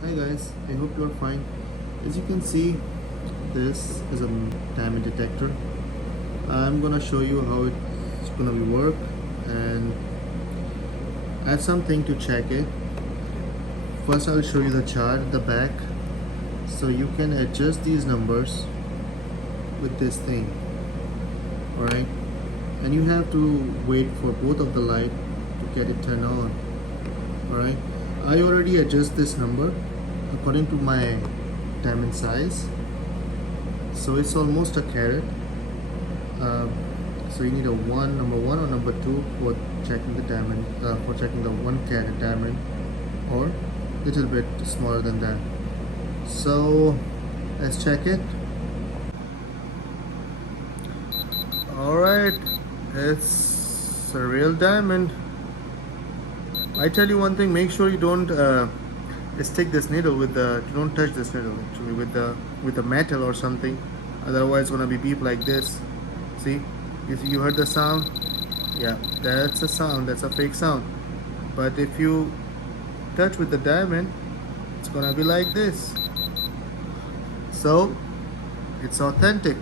Hi guys, I hope you are fine. As you can see, this is a diamond detector. I'm gonna show you how it's gonna be work, and I have something to check it. First I'll show you the chart at the back, so you can adjust these numbers with this thing. Alright, and you have to wait for both of the light to get it turned on. Alright, I already adjust this number according to my diamond size, so it's almost a carat. uh, so you need a number one or number two for checking the diamond, for checking the 1 carat diamond, or little bit smaller than that. So let's check it. All right, it's a real diamond. I tell you one thing, make sure you don't stick this needle with the, you don't touch this needle actually with the metal or something, otherwise it's gonna be beep like this. See, if you heard the sound, yeah, that's a sound, that's a fake sound. But if you touch with the diamond, it's gonna be like this. So it's authentic.